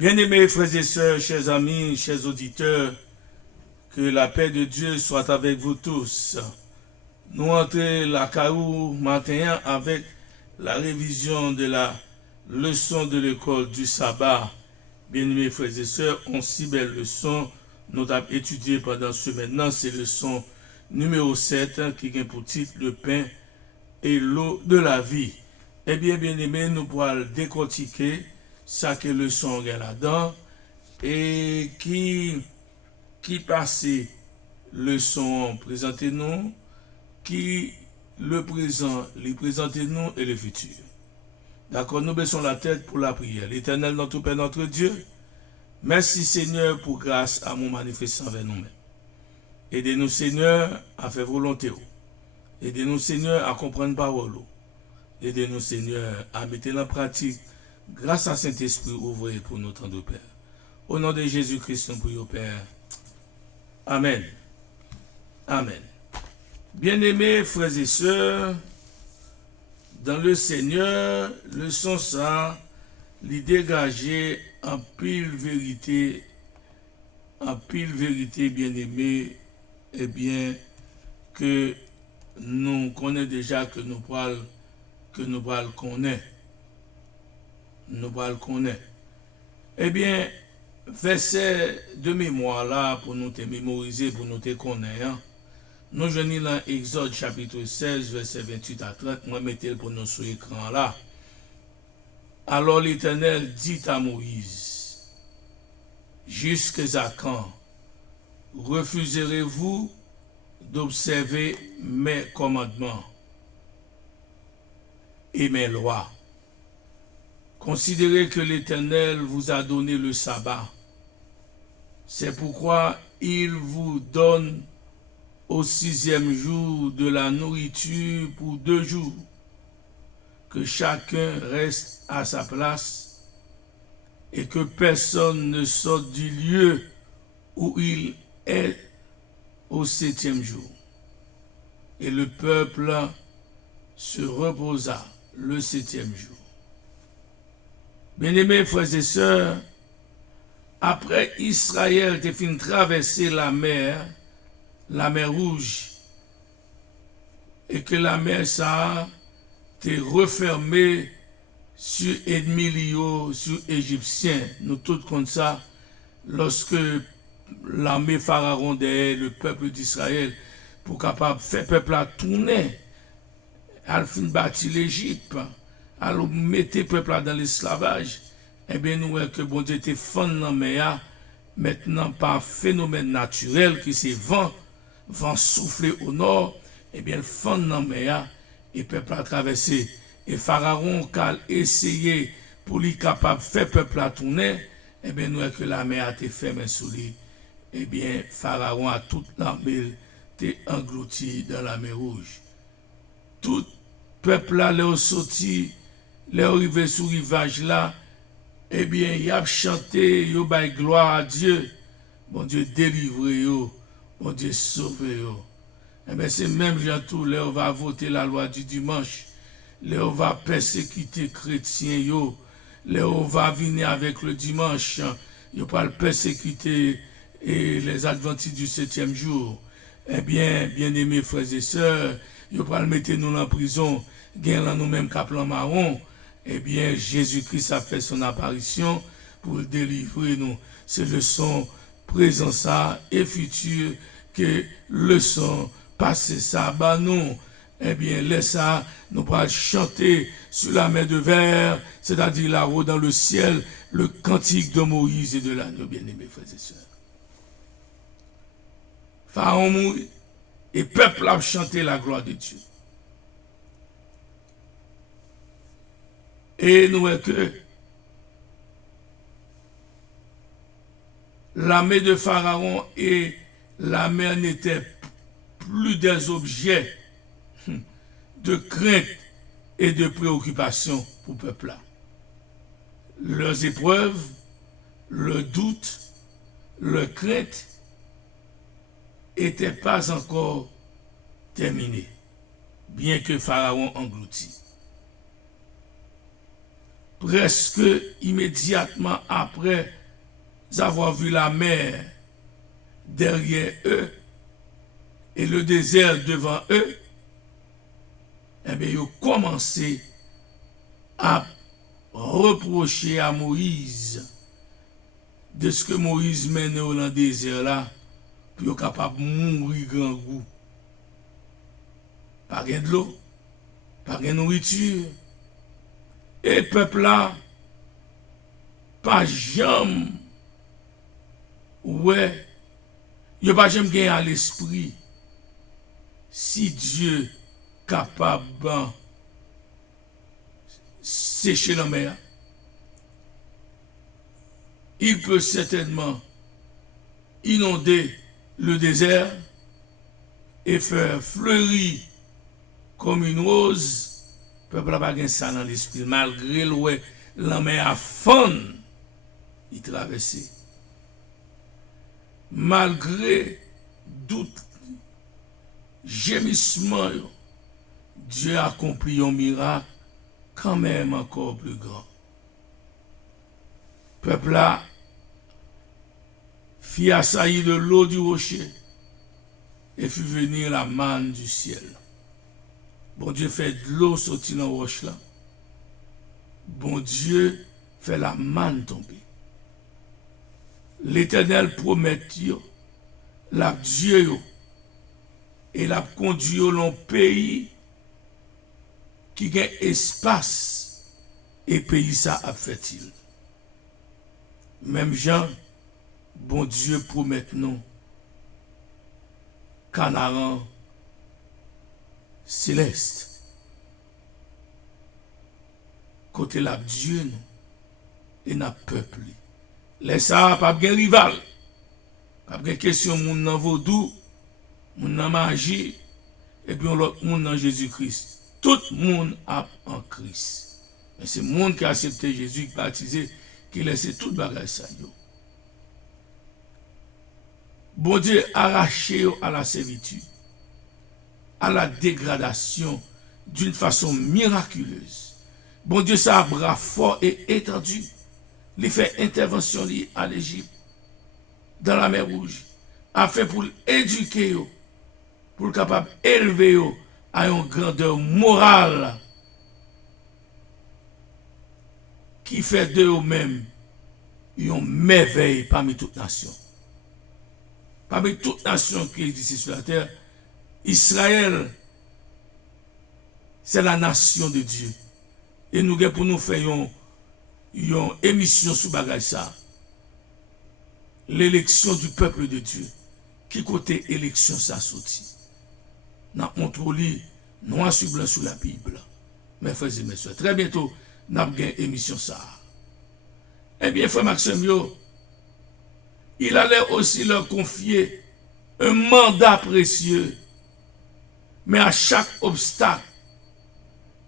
Bien-aimés frères et sœurs, chers amis, chers auditeurs, que la paix de Dieu soit avec vous tous. Nous entrons la Kaou matin avec la révision de la leçon de l'école du sabbat. Bien-aimés frères et sœurs, on si belle leçon, nous avons étudié pendant ce maintenant, c'est leçon numéro 7 qui a pour titre le pain et l'eau de la vie. Eh bien, bien-aimés, nous pourrons décortiquer ça que leçon là-dedans et qui passait leçon présentez-nous, qui le présent, les présentez-nous et le futur. D'accord, nous baissons la tête pour la prière. L'Éternel, notre Père, notre Dieu, merci Seigneur pour grâce à mon manifestant vers nous-mêmes. Aidez-nous Seigneur à faire volonté. Aidez-nous Seigneur à comprendre parole. Aidez-nous Seigneur à mettre en pratique grâce à Saint-Esprit ouvré pour notre de Père. Au nom de Jésus-Christ, nous prions Père. Amen. Amen. Bien-aimés frères et sœurs, dans le Seigneur, leçon ça, lui dégager en pile vérité, bien-aimés, eh bien, que nous connaissons déjà, que nous connaissons. Nous connaissons. Eh bien, verset de mémoire là, pour nous te mémoriser, pour nous te connaître, nous venons dans Exode chapitre 16, verset 28 à 30, moi mettez pour nous sur l'écran là. Alors l'Éternel dit à Moïse, jusqu'à quand refuserez-vous d'observer mes commandements et mes lois? Considérez que l'Éternel vous a donné le sabbat. C'est pourquoi il vous donne au 6e jour de la nourriture pour 2 jours, que chacun reste à sa place et que personne ne sorte du lieu où il est au 7e jour. Et le peuple se reposa le 7e jour. Bien-aimés frères et sœurs, après Israël a fini de traverser la mer Rouge, et que la mer ça t'est refermée sur ennemi sur Égyptiens. Nous tous comme ça, lorsque l'armée pharaon derrière le peuple d'Israël pour capable faire peuple à tourner, à fin bâtir l'Égypte, à mettre le peuple dans l'esclavage, eh bien nous voyons que bon Dieu était fond dans mer maintenant par phénomène naturel qui c'est vent souffler au nord, et bien le fond dans mer et peuple a traversé. Et Pharaon a essayé pour lui capable de faire peuple à tourner, et bien nous voyons que la mer a été fermée sous lui. Et bien Pharaon a toute l'armée été englouti dans la mer Rouge. Tout peuple là, les sorti, les arrivé sur le rivage là, eh bien, il a chanté, il a gloire à Dieu. Bon Dieu délivré yo, bon Dieu sauvé yo. Eh bien, c'est même gens tout, là on va voter la loi du dimanche, là on va persécuter les chrétiens yo, là on va venir avec le dimanche, il va le persécuter et les adventistes du 7e jour. Eh bien, bien-aimés frères et sœurs, il va le mettre nous en prison, gagnant nous-mêmes caplan marron. Eh bien, Jésus-Christ a fait son apparition pour délivrer nous. C'est leçon présent ça et futur que leçon passé ça, bah non. Eh bien, laisse ça, nous pourrons chanter sur la mer de verre, c'est-à-dire là-haut dans le ciel, le cantique de Moïse et de l'agneau, bien-aimés frères et sœurs. Pharaon mourit et peuple a chanté la gloire de Dieu. Et nous voyons que l'armée de Pharaon et la mer n'étaient plus des objets de crainte et de préoccupation pour le peuple. Leurs épreuves, le doute, leur crainte n'étaient pas encore terminés, bien que Pharaon englouti. presque immédiatement après avoir vu la mer derrière eux et le désert devant eux, eh bien, ils ont commencé à reprocher à Moïse de ce que Moïse mène dans le désert là, pour être capable de mourir grand goût. Pas de l'eau, pas de nourriture. Et le peuple là, pas jamais, ouais, il n'y a pas jamais gagné à l'esprit si Dieu est capable de sécher la mer. Il peut certainement inonder le désert et faire fleurir comme une rose. Le peuple n'a pas gagné ça dans l'esprit. Malgré le la mer a fond, il traversait. Malgré doute, gémissement, Dieu a accompli un miracle quand même encore plus grand. Le peuple là fit assaillir de l'eau du rocher et fit venir la manne du ciel. Bon Dieu fait de l'eau sortir dans la roche là. Bon Dieu fait la manne tomber. L'Éternel promet la Dieu et la conduit dans un pays qui a espace et pays ça a fertile. Même Jean, bon Dieu promet nous Canaan céleste. Côté la Dieu nous et n'a peuple. Laisse ça pas de rival. Pas de question moun nan vaudou, moun nan magie et puis l'autre moun nan Jésus-Christ. Tout le monde a en Christ. Mais c'est le monde qui a accepté Jésus, qui a baptisé, qui laisse tout bagage ça. Bon Dieu arraché à la servitude, à la dégradation d'une façon miraculeuse. Bon Dieu, ça a bras fort et étendu. Il fait intervention à l'Égypte, dans la mer Rouge, afin pour l'éduquer, pour le capable d'élever à une grandeur morale qui fait d'eux-mêmes une merveille parmi toutes les nations. Parmi toutes les nations qui existent sur la terre, Israël, c'est la nation de Dieu. Et nous pour nous faire une émission sur bagage ça. L'élection du peuple de Dieu. Qui côté élection ça sorti? Nous montrons noir sur blanc sur la Bible. Mes frères et mes soeurs, très bientôt, nous avons une émission ça. Eh bien, frère Maxime, il allait aussi leur confier un mandat précieux. Mais à chaque obstacle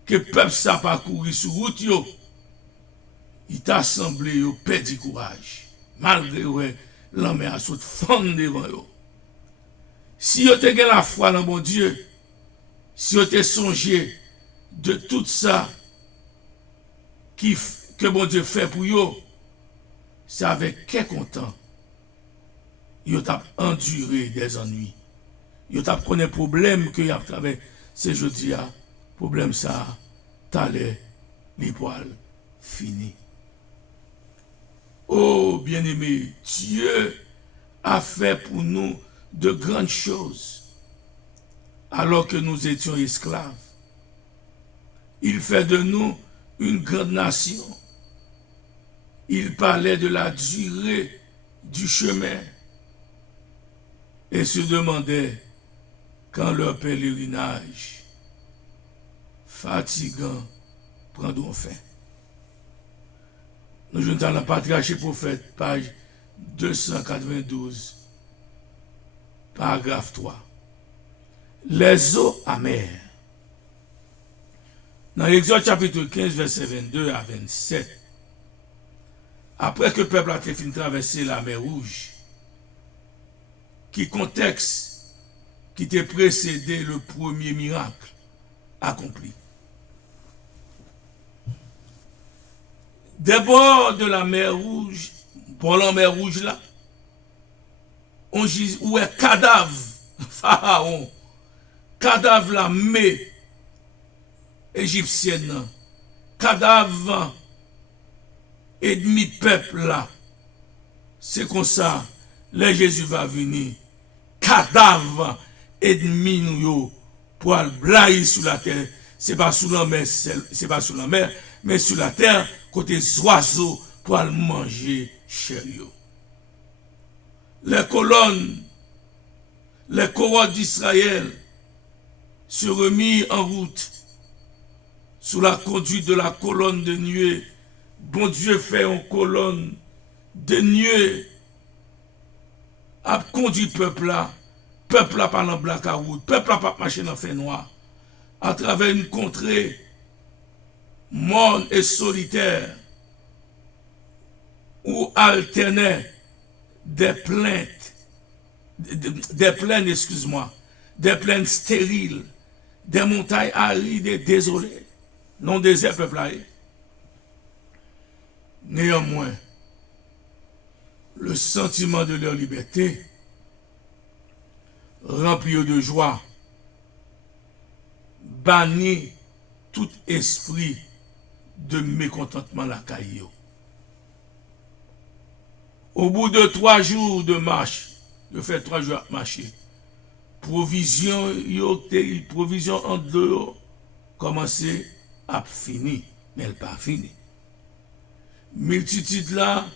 que le peuple a parcouru sur route, il t'a semblé qu'il perdu courage. Malgré l'homme a sauté fond devant eux. Si vous avez la foi dans mon Dieu, si vous avez songé de tout ça que mon Dieu fait pour vous, c'est avec quel content vous avez enduré des ennuis. Vous avez connu des problèmes que vous avez traversé ce jeudi. Problème ça, t'allais, les poils, fini. Oh, bien-aimé, Dieu a fait pour nous de grandes choses alors que nous étions esclaves. Il fait de nous une grande nation. Il parlait de la durée du chemin et se demandait quand leur pèlerinage fatigant prendront fin. Nous jouons dans la Patriarche Prophète, page 292, paragraphe 3. Les eaux amères. Dans l'Exode chapitre 15, verset 22 à 27, après que le peuple a fini de traverser la mer Rouge, qui contexte qui t'a précédé le premier miracle accompli. des bords de la mer Rouge, pour la mer Rouge là, on dit où est cadavre, pharaon, cadavre la mer égyptienne, cadavre ennemi peuple là. C'est comme ça, là Jésus va venir, cadavre ennemi nous pour le blayer sur la terre. C'est pas sous la mer, c'est pas sous la mer, mais sur la terre, côté oiseaux pour le manger chez eux. Les colonnes d'Israël se remis en route sous la conduite de la colonne de nuée. Bon Dieu fait une colonne de nuée a conduit peuple là par la black à route, peuple là pas marcher dans fait noir, à travers une contrée morne et solitaire où alternaient des plaintes, des plaines, excuse-moi, des plaines stériles, des montagnes arides et désolées, non désert peuplé. Néanmoins, le sentiment de leur liberté, rempli de joie, bannit tout esprit de mécontentement la caillou. Au bout de 3 jours de marche, je fais 3 jours à marcher, provision en dehors commençait à finir, mais elle pas fini. Multitude là,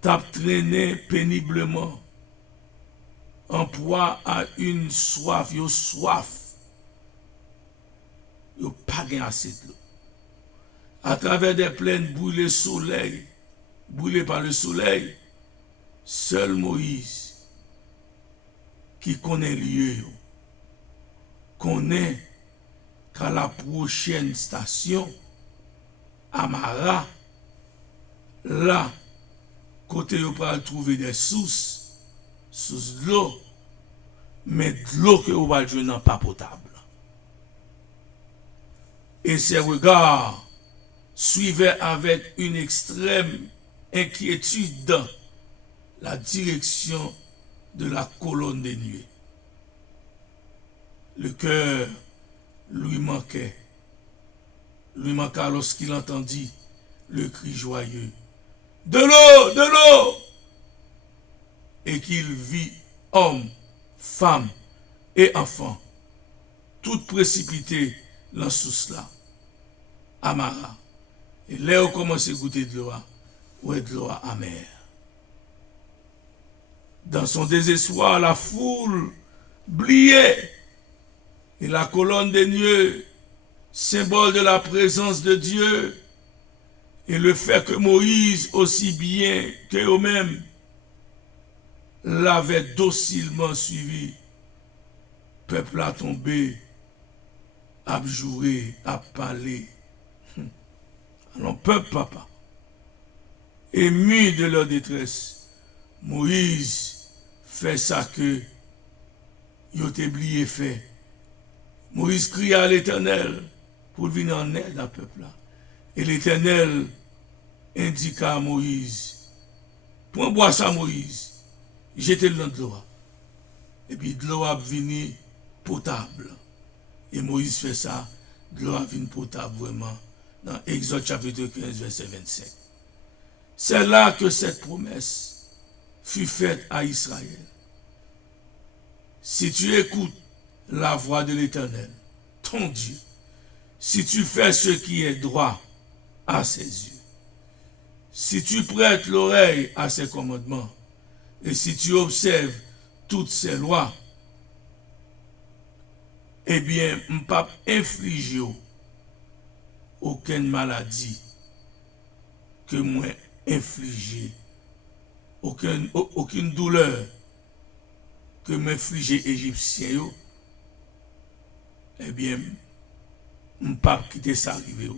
t'a traîné péniblement en proie à une soif, yo pas gain assez de l'eau. À travers des plaines brûlées par le soleil, seul Moïse, qui connaît lieu, connaît qu'à la prochaine station, Amara, là, côté où on trouver des sources de l'eau, mais de l'eau que on va jouer pas potable. Et ses regards suivaient avec une extrême inquiétude la direction de la colonne des nuées. Le cœur lui manqua lorsqu'il entendit le cri joyeux de l'eau, de l'eau, et qu'il vit hommes, femmes et enfants, toutes précipités dans sous là, Amara. Et là, on commence à goûter de l'eau, ou de l'eau amère. Dans son désespoir, la foule brillait, et la colonne des nuées, symbole de la présence de Dieu, et le fait que Moïse, aussi bien que eux-mêmes, l'avait docilement suivi, peuple a tombé, a joué, a parlé. Alors, peuple, papa, ému de leur détresse, Moïse fait ça que il a oublié fait. Moïse cria à l'Éternel pour venir en aide à peuple là. Et l'Éternel indiqua à Moïse, prends bois ça Moïse, jetez-le dans de l'eau. Et puis de l'eau a venu potable. Et Moïse fait ça, de l'eau a venu potable vraiment, dans Exode chapitre 15, verset 27. C'est là que cette promesse fut faite à Israël. Si tu écoutes la voix de l'Éternel, ton Dieu, si tu fais ce qui est droit à ses yeux, si tu prêtes l'oreille à ses commandements, et si tu observes toutes ses lois, eh bien, je ne peux pas infliger aucune maladie que moi infliger, aucune douleur que m'infliger Égyptien, eh bien, je ne peux pas quitter ça arriver.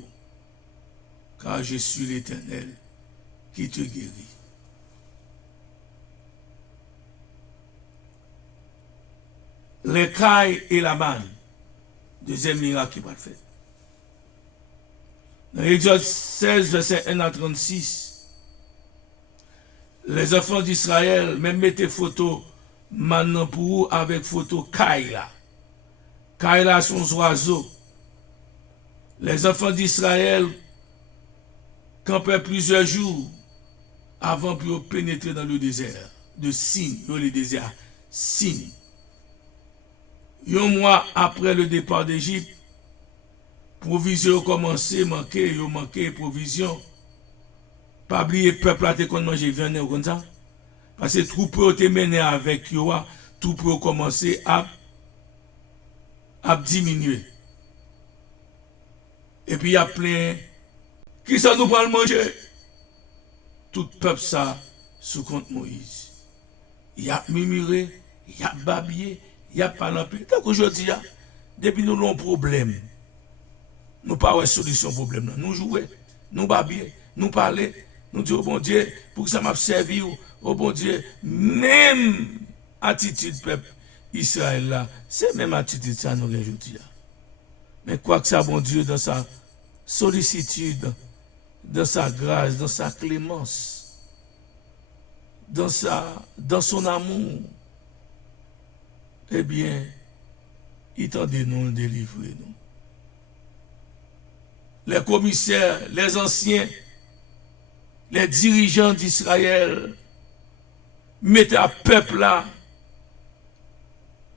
Car je suis l'Éternel qui te guérit. L'écaille et la manne, deuxième miracle qui va le faire. Dans Exode 16, verset 1 à 36, les enfants d'Israël, même mettez photo maintenant pour vous avec photo Kaila. Kaila sont des oiseaux. Les enfants d'Israël campaient plusieurs jours avant de pénétrer dans le désert de Sin, le désert Sin. Un mois après le départ d'Égypte, provision commencé, manqué provision. Pas oublier peuple a été qu'on manger viande comme ça. Parce que tout peut être mené avec yo, tout peut commencer à diminuer. Et puis il y a plein qui ça nous va manger. Tout peuple ça sous compte Moïse. Il y a murmuré, il y a babillé, il y a pas lampé. Tant qu'aujourd'hui, depuis nous avons un problème, nous pas de solution au problème. Nous jouons, nous babillons, nous parlons, nous disons, oh bon Dieu, pour que ça m'a servi, oh bon Dieu, même attitude peuple Israël là, c'est même attitude ça nous aujourd'hui. Mais quoi que ça, bon Dieu, dans sa sollicitude, dans sa grâce, dans sa clémence, dans son amour, eh bien, il tente de nous délivrer. Nous. Les commissaires, les anciens, les dirigeants d'Israël mettaient un peuple là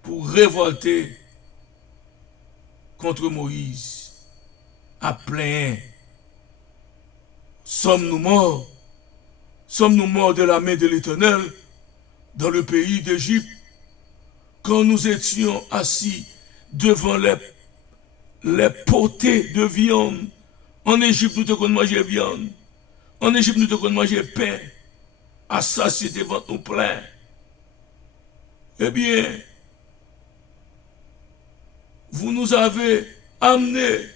pour révolter contre Moïse à plein. Sommes-nous morts? Sommes-nous morts de la main de l'Éternel dans le pays d'Égypte quand nous étions assis devant les potées de viande? En Égypte, nous devons manger viande. En Égypte, nous devons manger pain. À satiété devant nous plein. Eh bien, vous nous avez amenés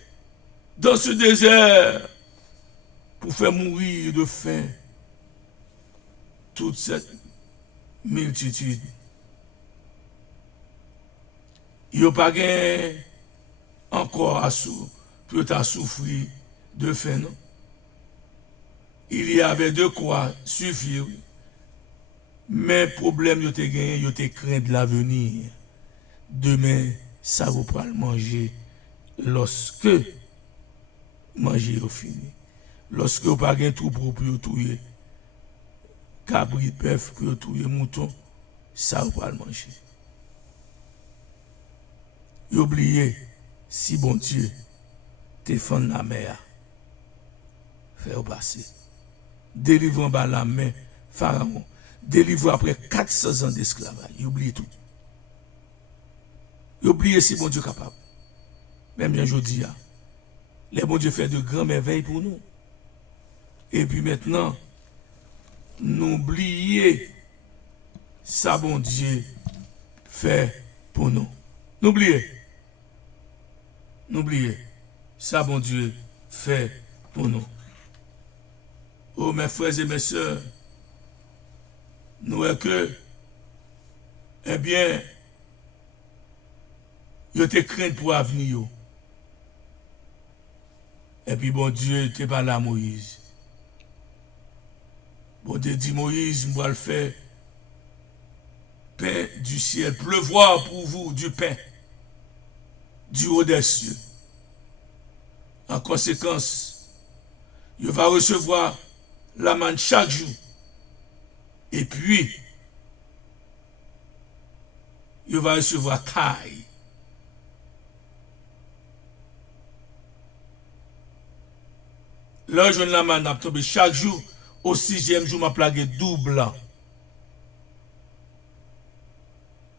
dans ce désert pour faire mourir de faim toute cette multitude. Il n'y a pas encore à souffrir de faim, non? Il y avait de quoi suffire. Mais problème, il y a craint de l'avenir. Demain, ça vous pourra le manger lorsque manger est fini. Lorsque vous n'avez pas tout pour tuer, cabri, bœuf, pour tuer mouton, ça vous pourra le manger. Et oubliez, si bon Dieu défend la mer, faire passer. Délivre par la main, Pharaon. Délivre après 400 ans d'esclavage. Il oublie tout. Il oublie si bon Dieu est capable. Même bien aujourd'hui, les bon Dieu fait de grandes merveilles pour nous. Et puis maintenant, n'oubliez ça bon Dieu fait pour nous. N'oubliez ça bon Dieu fait pour nous. Oh mes frères et mes sœurs, nous voyons que, eh bien, yo te crainte pour l'avenir. Et puis bon Dieu te parle à Moïse. Bon Dieu dit Moïse, moi le faire pain du ciel, pleuvoir pour vous du pain du haut des cieux. En conséquence, il va recevoir la manne chaque jour. Et puis, il va recevoir caille. Là, je la manne a tombé chaque jour. Au 6e jour, ma plague double.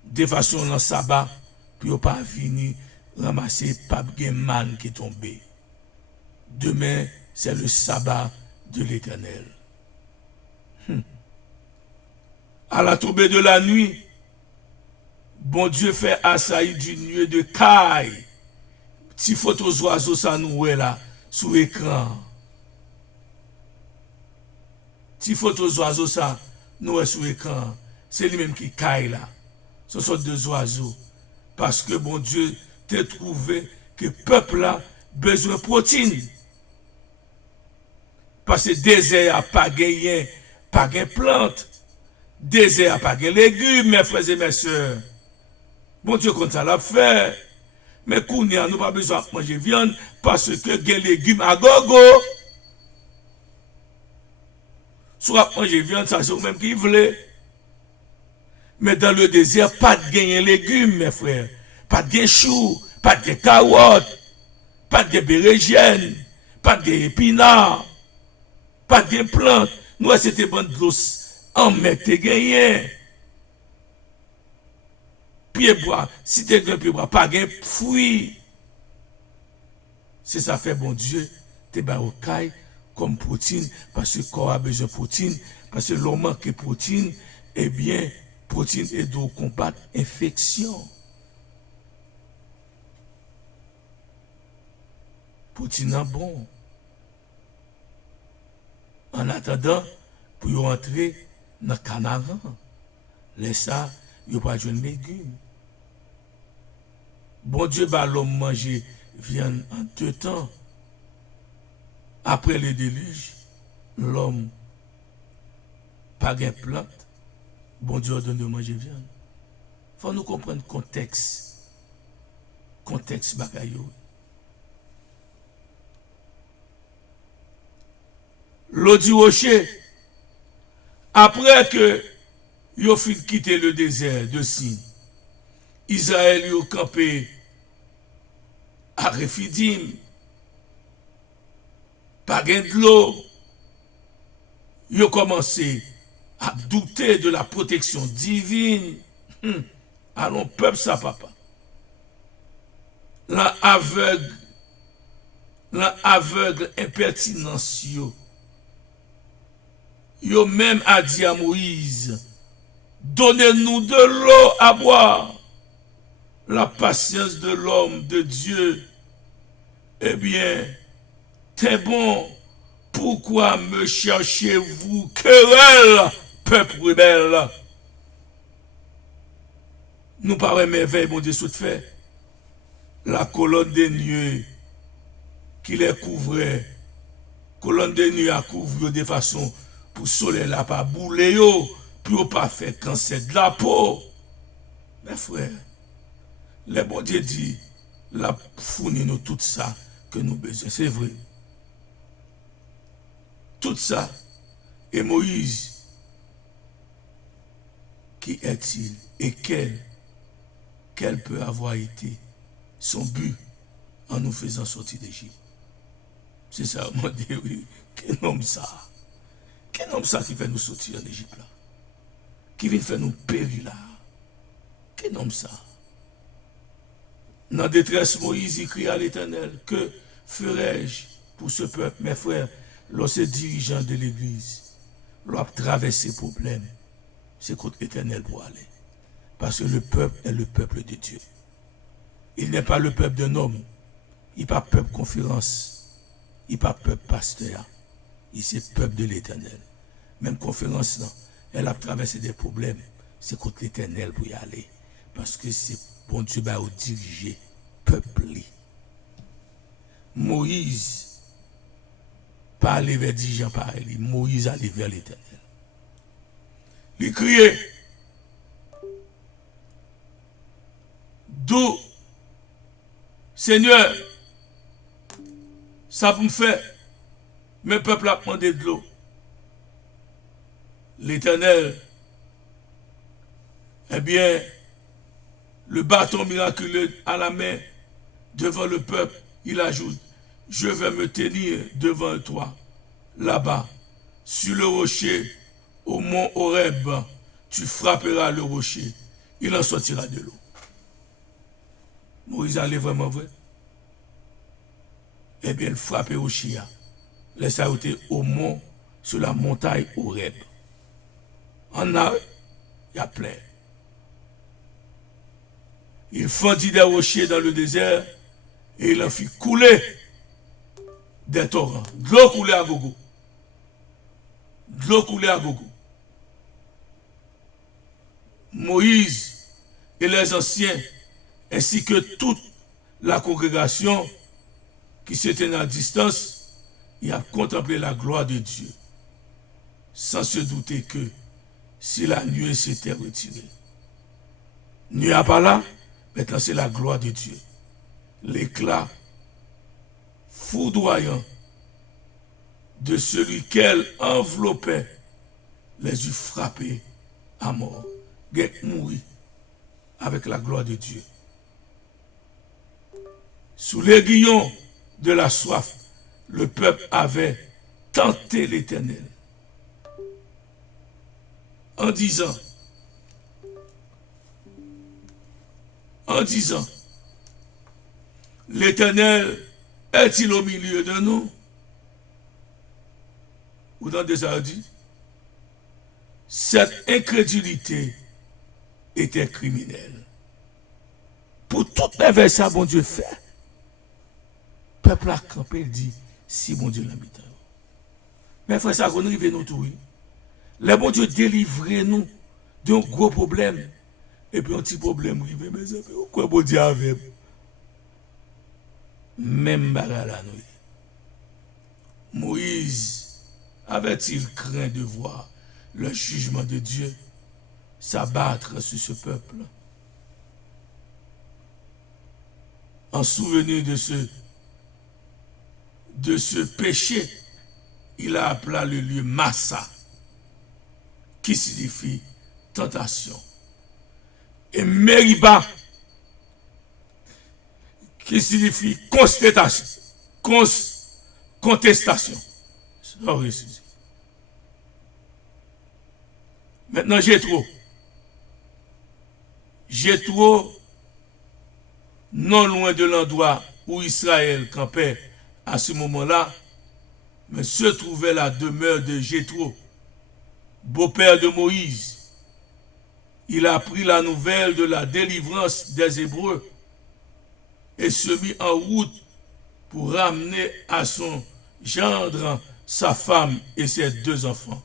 De façon, dans le sabbat, puis on pas venir ramasser pas de manne qui est tombé. Demain, c'est le sabbat de l'Éternel. À la tombée de la nuit, bon Dieu fait assaillir du nuée de caille. Petit photos oiseaux, ça nous est là, sous l'écran. Petit photos oiseaux, ça nous est sous l'écran. C'est lui-même qui caille là. Ce sont deux oiseaux. Parce que bon Dieu t'a trouvé que le peuple a besoin de protéines. Parce que désert n'a pas gagné, pas de plante. Désert n'a pas de légumes, mes frères et mes soeurs. Bon Dieu, comme ça l'a fait. Mais nous n'avons pas besoin de manger viande parce que des légumes à gogo. Soit manger viande, ça c'est même qui voulait. Mais dans le désert, pas de gagner légumes, mes frères. Pas de gain choux, pas de carottes, pas de bérégienne, pas de épinards, pas de plantes. Nous, c'était bon de l'eau en mettre gagné. Pied bois, si tu es pied bois, pas de fruits. C'est ça fait bon Dieu, tu es au caille comme protéine, parce que le corps a besoin de protéine, parce que l'homme manque de protéine, eh bien, protéine aide à combattre l'infection. Protéine est bon. En attendant, pour rentrer dans le canaran, laisse ça, il n'y a pas de légumes. Bon Dieu, bah, l'homme manger viande en 2 temps. Après le déluge, l'homme, pas de plante, bon Dieu donne de manger viande. Il faut nous comprendre le contexte. Contexte bagayo. L'eau du rocher, après que yo fin quitté le désert de Sin, Israël yo campé à Rephidim, pas gain de l'eau, yo commencé à douter de la protection divine. Allons, peuple ça, papa. L'aveugle impertinence yo même a dit à Moïse, donnez-nous de l'eau à boire. La patience de l'homme, de Dieu, eh bien, t'es bon. Pourquoi me cherchez-vous querelle, peuple rebelle? Nous parlons merveille, mon Dieu, sous fait. La colonne des nuées qui les couvrait, colonne des nuées a couvert de façon pour le soleil là pas bouler, pour pas faire cancer de la peau. Mes frères, le bon Dieu dit, la fournit nous tout ça que nous besoin. C'est vrai. Tout ça. Et Moïse, qui est-il et quel peut avoir été son but en nous faisant sortir d'Égypte? C'est ça, mon Dieu, oui. Quel homme ça? Quel homme ça qui fait nous sortir d'Égypte là? Qui vient faire nous périr là? Quel homme ça? Dans la détresse, Moïse il crie à l'Éternel, que ferai-je pour ce peuple, mes frères, lorsque dirigeant de l'Église, l'on traverser les problèmes, c'est contre l'Éternel pour aller. Parce que le peuple est le peuple de Dieu. Il n'est pas le peuple d'un homme, il n'est pas peuple conférence, il n'est pas peuple pasteur, il c'est peuple de l'Éternel. Même conférence, non, elle a traversé des problèmes, c'est contre l'Éternel pour y aller. Parce que c'est bon Dieu va diriger peuple. Moïse, pas aller vers dirigeant pareil, Moïse allait vers l'Éternel. Il criait, d'où, Seigneur, ça vous me fait, mes peuples a demandé de l'eau. L'Éternel, eh bien, le bâton miraculeux à la main devant le peuple, il ajoute, je vais me tenir devant toi, là-bas, sur le rocher, au mont Horeb, tu frapperas le rocher, il en sortira de l'eau. Moïse allait vraiment vrai. Eh bien, il frappait au chia. Laisse ajouter au mont, sur la montagne Horeb. En a, il y a plein. Il fendit des rochers dans le désert et il en fit couler des torrents. De l'eau coulait à gogo. De l'eau coulait à gogo. Moïse et les anciens, ainsi que toute la congrégation qui se tenait à distance, il a contemplé la gloire de Dieu, sans se douter que si la nuée s'était retirée, nuée à pas là, maintenant c'est la gloire de Dieu. L'éclat foudroyant de celui qu'elle enveloppait les eut frappés à mort. Il mourit avec la gloire de Dieu. Sous l'aiguillon de la soif, le peuple avait tenté l'Éternel en disant, l'Éternel est-il au milieu de nous? Ou dans des dit, cette incrédulité était criminelle. Pour toutes les versets, bon Dieu fait, le peuple a campé, il dit, si bon Dieu l'a mis. Mais frère, ça qu'on arrive nous tout. Le bon Dieu délivre nous d'un gros problème. Et puis un petit problème arrive, mes amis, quoi bon Dieu avait? Même bagarre nous. Moïse avait-il craint de voir le jugement de Dieu s'abattre sur ce peuple? En souvenir de ce péché, il a appelé le lieu Massa, qui signifie tentation. Et Meriba, qui signifie contestation. Maintenant, Jéthro, non loin de l'endroit où Israël campait à ce moment-là, mais se trouvait la demeure de Jéthro, beau-père de Moïse. Il a pris la nouvelle de la délivrance des Hébreux et se mit en route pour ramener à son gendre sa femme et ses 2 enfants.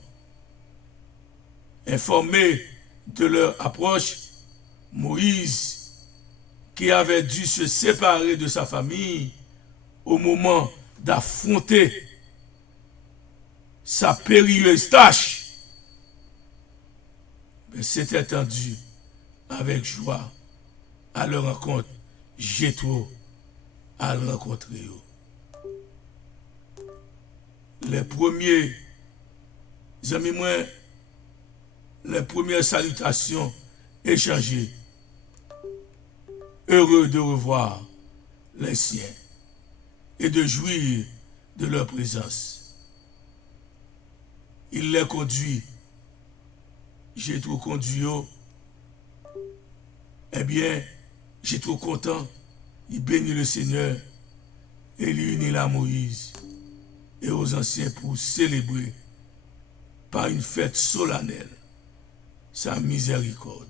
Informé de leur approche, Moïse, qui avait dû se séparer de sa famille au moment d'affronter sa périlleuse tâche, s'est attendu avec joie à leur rencontre. Jéthro à le rencontrer. Les premiers amis, les premières salutations échangées. Heureux de revoir les siens et de jouir de leur présence. Il les conduit. J'ai trop conduit. Eh bien, j'ai trop content. Il bénit le Seigneur et il unit à Moïse et aux anciens pour célébrer par une fête solennelle sa miséricorde.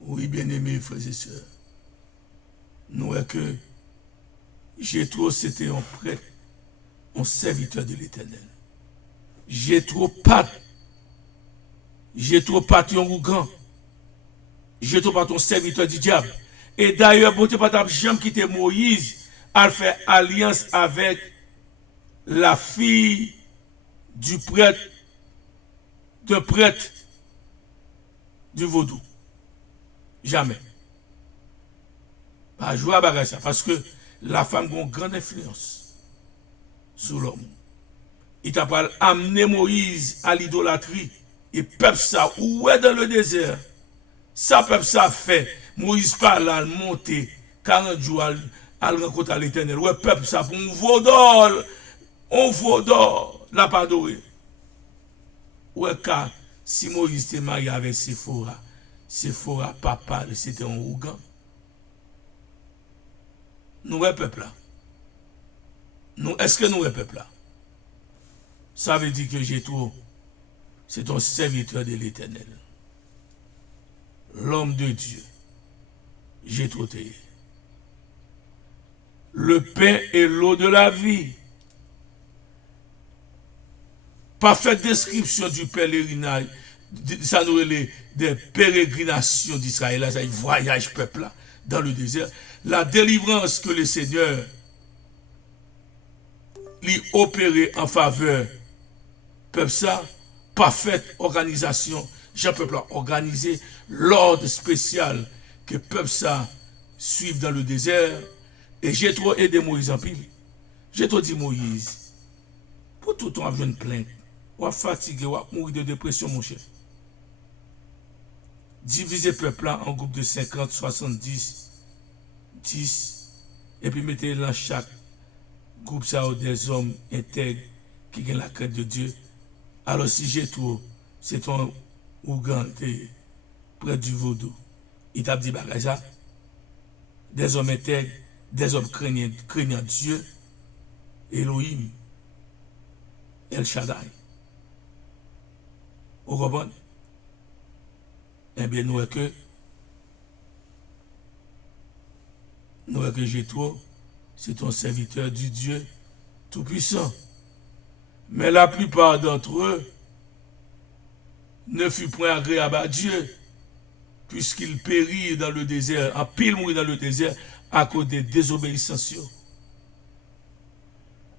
Oui, bien-aimés frères et sœurs, nous est que Jéthro c'était un prêtre, un serviteur de l'Éternel. Jéthro pas un rougan. Jéthro pas un serviteur du diable. Et d'ailleurs, bon Dieu pas jamais quitté Moïse à faire alliance avec la fille du prêtre, d'un prêtre du vaudou. Jamais. Pas jouer à ça, parce que la femme a une grande influence sur l'homme. Il t'a pas amené Moïse à l'idolâtrie. Et peuple ça, où est dans le désert? Ça, peuple ça fait. Moïse parle à monter 40 jours à rencontrer l'Éternel. Ouais, peuple ça, pour on vaudor, l'a pas adoré. Ouais, car si Moïse était marié avec Séphora, papa, c'était un rougan. Nous, est peuple là. Est-ce que nous, est peuple là? Ça veut dire que Jéthro, c'est un serviteur de l'Éternel. L'homme de Dieu. Jéthro. Le pain et l'eau de la vie. Parfaite description du pèlerinage, ça nous est des pérégrinations d'Israël, là, ça voyage peuple là, dans le désert. La délivrance que le Seigneur li opérer en faveur peuple ça, parfaite organisation, Jean peuple a organisé l'ordre spécial que peuple ça suive dans le désert. Et j'ai trop aidé Moïse en pile. J'ai trop dit Moïse, pour tout le temps avoir une plainte, ou à fatigué, ou à mourir de dépression, mon cher. Divisez peuple là en groupe de 50, 70, 10, et puis mettez dans chaque groupe ça des hommes intègres qui ont la crainte de Dieu. Alors si j'ai trop, c'est ton Ougandais près du vaudou. Il t'a dit bagage ça. Des hommes intègres, des hommes craignant Dieu, Elohim, El Shaddai. Vous comprenez? Eh bien, nous que Jétro, c'est ton serviteur du Dieu Tout-Puissant. Mais la plupart d'entre eux ne furent point agréables à Dieu, puisqu'ils périrent dans le désert, en pile mourir dans le désert, à cause des désobéissances.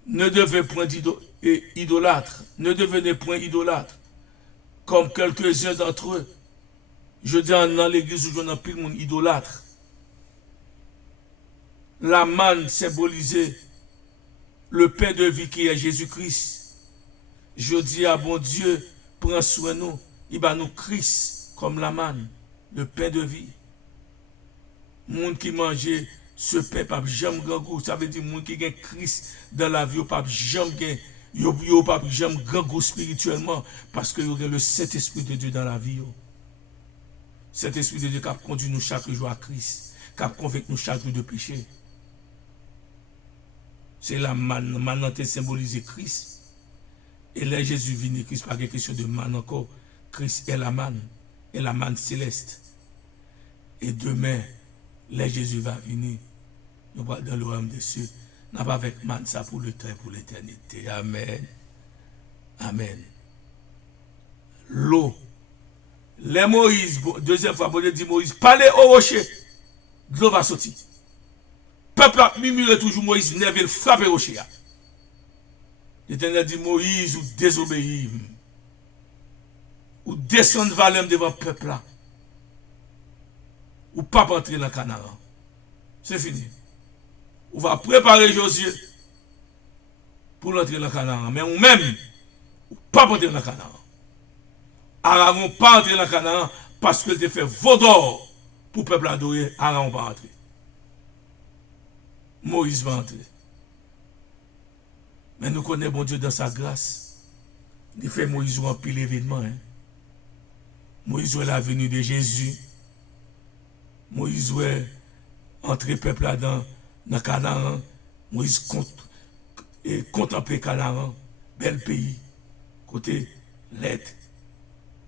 Ne devenez point idolâtres, ne devenez point idolâtres, comme quelques-uns d'entre eux. Je dis dans l'église où j'en ai pile mon idolâtre. La manne symbolisait le pain de vie qui est Jésus-Christ. Je dis à bon Dieu, prends soin de nous, il va nous Christ comme la manne, le pain de vie. Monde qui mangeait ce pain, pas jamais grand goût. Ça veut dire monde qui a Christ dans la vie, pas jamais pas jamais grand goût spirituellement, parce que y a le Saint-Esprit de Dieu dans la vie. Cet Esprit de Dieu qui a conduit nous chaque jour à Christ, qui a convaincu nous chaque jour de péché. C'est la manne, manne symbolisé Christ. Et là, Jésus vient, Christ, pas question de manne encore. Christ est la manne céleste. Et demain, là, Jésus va venir, nous va dans le royaume des cieux, n'a pas avec manne ça pour le temps et pour l'éternité. Amen. Amen. L'eau. Les Moïse, deuxième fois, Dieu dit Moïse, parlez au rocher, de l'eau va sortir. Peuple a murmuré toujours Moïs, nerveux, frappé au rocher. L'Éternel dit Moïse, ou désobéir, ou descendre valeur devant le peuple là, ou pas entrer dans le Canaan. C'est fini. On va préparer Josué pour entrer dans le Canaan. Mais ou même, ou pas entrer dans le Canaan. Aaron pas entrer dans le Canaan parce qu'il a fait vaudor pour le peuple adorer. Aaron pas entrer. Moïse va entrer. Mais nous connaissons bon Dieu dans sa grâce. Il fait Moïse remplir l'événement. Hein. Moïse est la venue de Jésus. Moïse est entré peuple là dans Canaan. Moïse contemplé Canaan. Bel pays. Côté lait.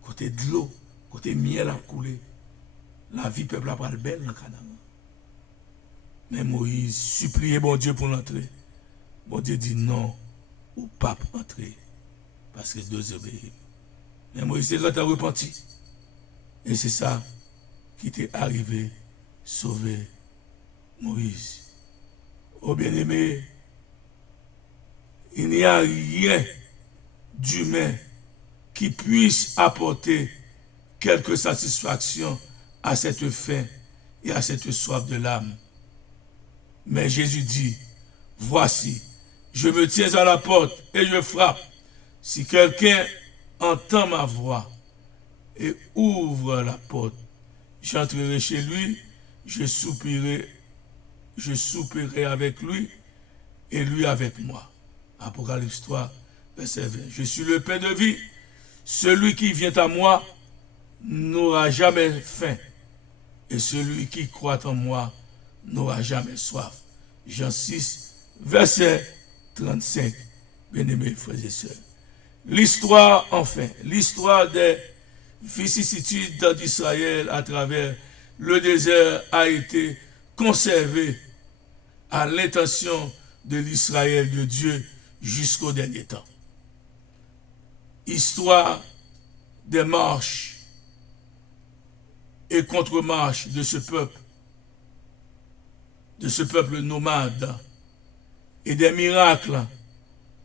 Côté de l'eau. Côté miel à couler. La vie peuple a pas le bel dans Canaan. Mais Moïse suppliait bon Dieu pour l'entrer. Bon Dieu dit non, ou pas entrer. Parce que deux obéis. Mais Moïse s'est repenti. Et c'est ça qui t'est arrivé, sauver Moïse. Oh bien-aimé, il n'y a rien d'humain qui puisse apporter quelque satisfaction à cette faim et à cette soif de l'âme. Mais Jésus dit, voici, je me tiens à la porte et je frappe. Si quelqu'un entend ma voix et ouvre la porte, j'entrerai chez lui, je soupirerai avec lui et lui avec moi. Apocalypse 3, verset 20. Je suis le pain de vie. Celui qui vient à moi n'aura jamais faim. Et celui qui croit en moi n'aura jamais soif. Jean 6, verset 35. Bien-aimés frères et sœurs. L'histoire, enfin, l'histoire des vicissitudes d'Israël à travers le désert a été conservée à l'intention de l'Israël de Dieu jusqu'au dernier temps. Histoire des marches et contre-marches de ce peuple nomade, et des miracles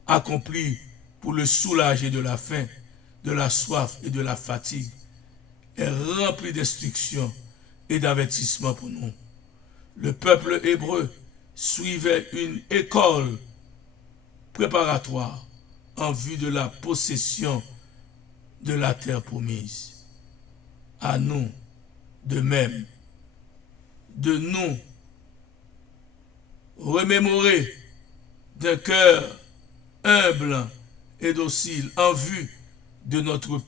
accompli pour le soulager de la faim, de la soif et de la fatigue, est rempli d'instructions et d'avertissements pour nous. Le peuple hébreu suivait une école préparatoire en vue de la possession de la terre promise. À nous, de même, de nous remémorer d'un cœur humble et docile en vue de notre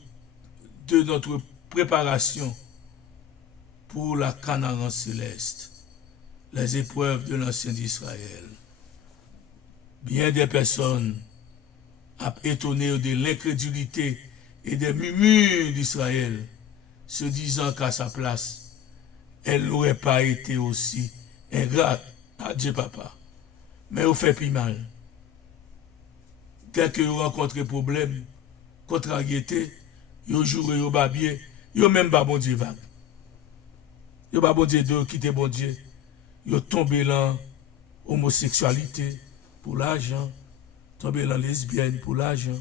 préparation pour la Canaan céleste, les épreuves de l'ancien d'Israël. Bien des personnes étonnées de l'incrédulité et des murmures d'Israël, se disant qu'à sa place, elle n'aurait pas été aussi ingrate à Dieu papa. Mais au fait plus mal. Dès que vous rencontrez problème, contrariété, vous jouez, vous babiez, vous même pas bon Dieu vague. Vous pas bon Dieu de quitter bon Dieu. Vous tombez dans l'homosexualité pour l'argent, tombez dans lesbienne pour l'argent.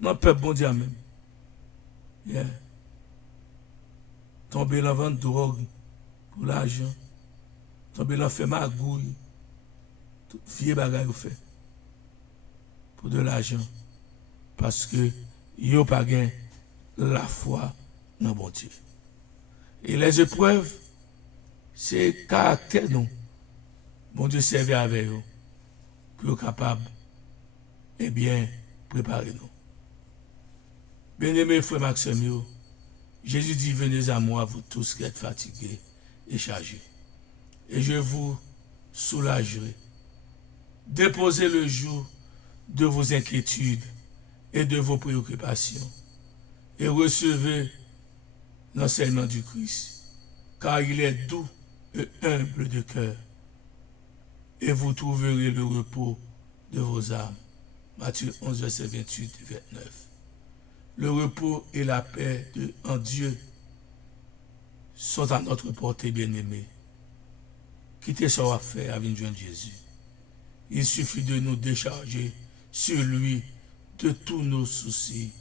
Non, peuple bon Dieu même. Yeah. Tomber dans la vente de drogue pour l'argent, tomber dans la fait magouille, vieux bagaille fait pour de l'argent, parce que yo pas gain la foi dans bon Dieu. Et les épreuves, c'est caractère nous. Bon Dieu servait avec eux pour être capable, eh bien, préparer nous. Bien-aimés frères Maxime, Jésus dit, venez à moi, vous tous qui êtes fatigués et chargés, et je vous soulagerai. Déposez le joug de vos inquiétudes et de vos préoccupations, et recevez l'enseignement du Christ, car il est doux et humble de cœur, et vous trouverez le repos de vos âmes. Matthieu 11, verset 28 et 29. Le repos et la paix en Dieu sont à notre portée, bien-aimés. Quittez ce qu'on va faire avec Jésus. Il suffit de nous décharger sur lui de tous nos soucis,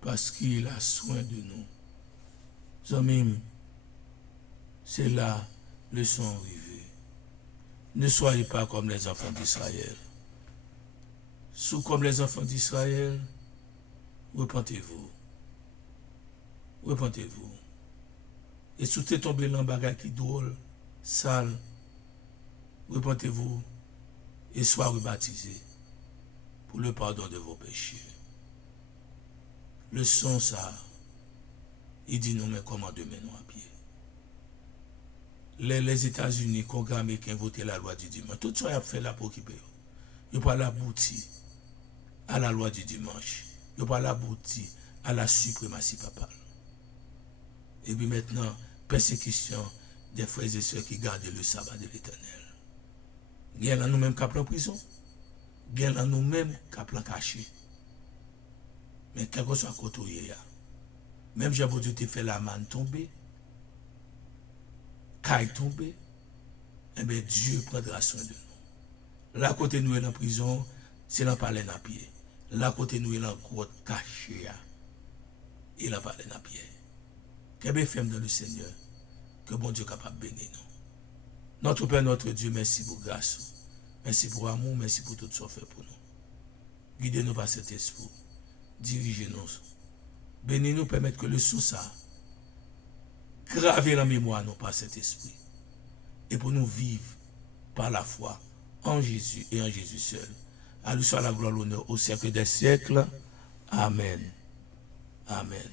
parce qu'il a soin de nous. Amis, c'est là le son arrivé. Ne soyez pas comme les enfants d'Israël. Sous comme les enfants d'Israël, repentez-vous. Repentez-vous. Et si vous êtes tombé dans un bagage qui est drôle, sale, repentez-vous et soyez rebaptisés pour le pardon de vos péchés. Le son, ça, il dit nous, mais comment demain nous à pied. Les États-Unis, Congrès américain, voté la loi du dimanche. Tout ça, il a fait là pour occuper. Il n'a pas l'abouti à la loi du dimanche. Il n'a pas l'abouti à la suprématie papale. Et puis maintenant, persécution des frères et sœurs qui gardent le sabbat de l'Éternel. Il y a nous-mêmes qui en prison. Il y a nous-mêmes qui en caché. Mais quel que soit côté, même j'ai beau Dieu te fait la manne tomber, caille tomber, eh bien Dieu prendra soin de nous. Là côté nous est en prison, c'est dans palais dans pied. Là côté nous est en grotte cachée, il a parlé dans pied. Que bien ferme dans le Seigneur, que bon Dieu capable de bénir nous. Notre Père, notre Dieu, merci pour grâce, merci pour amour, merci pour tout ce que fait pour nous. Guidez-nous par cet esprit, dirigez-nous, bénis-nous, permettez que le sous ça gravé dans la mémoire nous par cet esprit, et pour nous vivre par la foi en Jésus et en Jésus seul. À lui soit la gloire, l'honneur au siècle des siècles. Amen. Amen.